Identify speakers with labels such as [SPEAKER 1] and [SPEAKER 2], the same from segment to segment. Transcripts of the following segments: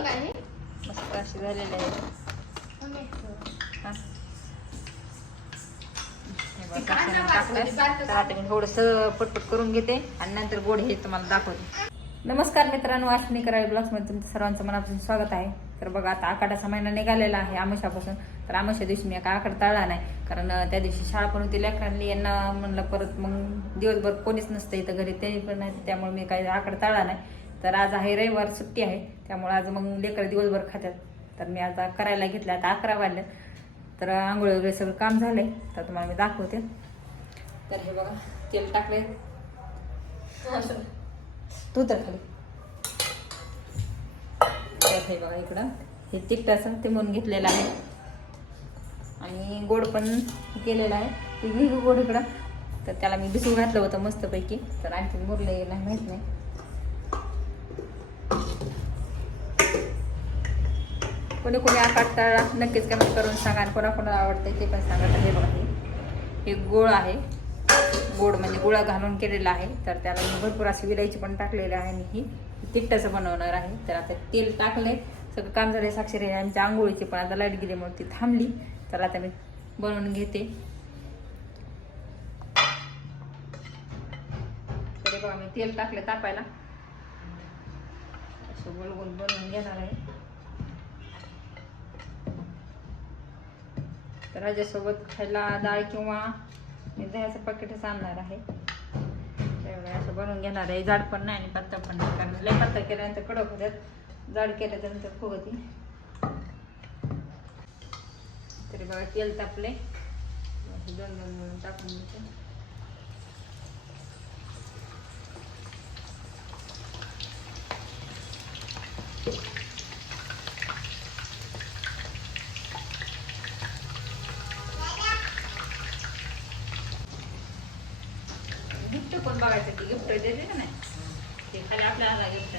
[SPEAKER 1] मस्त अशी झालेली आहे. थोडंसं पटपट करून घेते आणि नंतर गोड हे तुम्हाला दाखवते. नमस्कार मित्रांनो वाचनी करावी ब्लॉग्समध्ये तुमचं सर्वांचं मनापासून स्वागत आहे. तर बघा आता आखाडाचा महिना निघालेला आहे आमोशापासून तर आमोशा दिवशी मी एका आखाड तळला नाही. कारण त्या दिवशी शाळा पण होती लेकरांनी यांना म्हणलं परत मग दिवसभर कोणीच नसतं इथं घरी ते पण नाही त्यामुळे मी काही आखाड तळला नाही. तर आज आहे रविवार सुट्टी आहे. त्यामुळे आज मग लेकर दिवसभर खात्यात. तर मी आता करायला घेतलं आता अकरा वाजले. तर आंघोळ वगैरे सगळं काम झालंय. तर तुम्हाला मी दाखवते. तर हे बघा तेल टाकले तू तर खाली. तर हे बघा इकडं. हे तिखटाचं ते म्हणून घेतलेलं आहे. आणि गोड पण केलेलं आहे. ते घे गोड इकडं. तर त्याला मी भिसू घातलं होतं मस्तपैकी. तर आणखी मुरलं नाही माहीत नाही. कोणी कोणी आकारता नक्कीच कमेंट करून सांगा आणि कोणाकोणाला आवडतं ते पण सांगा. तर हे बघा हे गोळ आहे. गोड म्हणजे गुळा घालून केलेला आहे. तर त्याला मी भरपूर अशी विलायची पण टाकलेली आहे आणि ही तिखटाचं बनवणार आहे. तर आता तेल टाकलंय. सगळं काम झालंय साक्षर आहे आमच्या आंघोळीची पण. आता लाइट गेल्यामुळे ती थांबली. तर आता मी बनवून घेते. तरी बघा मी तेल टाकलं तापायला. असं गोल बनवून घेणार आहे. तर ह्याच्यासोबत खायला डाळ किंवा मी दह्याचं पाकिटच आणणार आहे. त्यावेळी असं बनवून घेणार आहे. जाड पण नाही आणि पातळ पण नाही. कारण लय पातळ केल्यानंतर कडक होत्यात. जाड केल्यानंतर फुगती तरी बघा तेल तापले दोन दोन दोन टाकून घेते गिफ्ट पण बघायचं की गिफ्ट देते का नाही? ते खाली आपल्याला गिफ्ट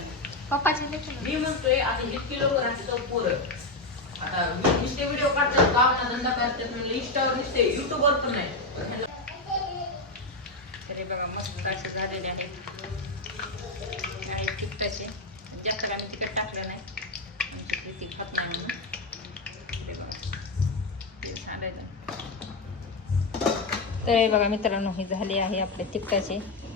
[SPEAKER 2] पप्पाचे.
[SPEAKER 3] मी म्हणतोय आता हे किलो करायचं तो पोरं. आता नुसते व्हिडिओ काढतात गावाचा धंदा करतात म्हणलं इंस्टावर नुसते युट्यूबवर पण नाही.
[SPEAKER 1] तरी बघा मस्त असे झालेले आहेत. आणि तिखटाचे जास्त काय मी तिखट टाकलं नाही. म्हणजे प्रीती खात नाही म्हणून. तरी बघा. मित्रांनो हे झाले आहे आपले तिखटाचे हे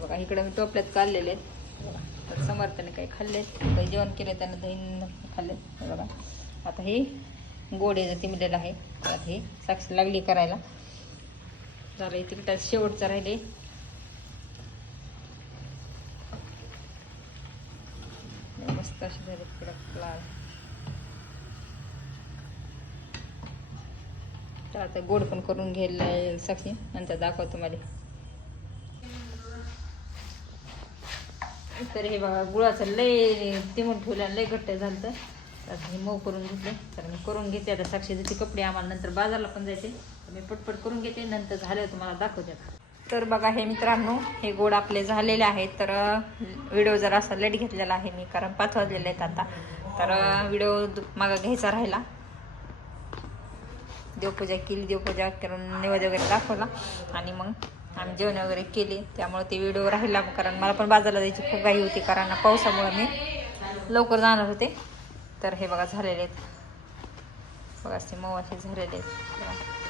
[SPEAKER 1] बघा इकडं मी टोपल्यात काढलेले आहेत. बघा तर काही खाल्ले काही जेवण केले त्यांना दही खाल्ले बघा आता हे गोडे तिमलेलं आहे. आता हे साक्षी लागली करायला. झालं तिकडे शेवटचं राहिले. मस्त असे झाले कडक लाल. तर आता गोड पण करून घ्यायला साक्षी. नंतर दाखवतो मला तर हे बघा गुळाचं लय तिमून ठेवलं लय घट्ट झालं तर हे मऊ करून घेतले तर मी करून घेते. आता साक्षीचे कपडे आम्हाला नंतर बाजारला पण जायचे. तर मी पटपट करून घेते. नंतर झाल्यावर तुम्हाला दाखवते तर बघा हे मित्रांनो हे गोड आपले झालेले आहेत. तर व्हिडिओ जरा असा लेट घेतलेला आहे मी कारण पाच वाजलेले आहेत आता. तर व्हिडिओ मागं घ्यायचा राहिला. देवपूजा केली देवपूजा करून नैवेद्य वगैरे दाखवला. आणि मग आम्ही जेवण वगैरे केले. त्यामुळे ते व्हिडिओ राहिला कारण मला पण बाजारला जायची खूप घाई होती. कारण पावसामुळे मी लवकर जाणार होते. तर हे बघा झालेले आहेत. बघा ते मऊ असे झालेले आहेत.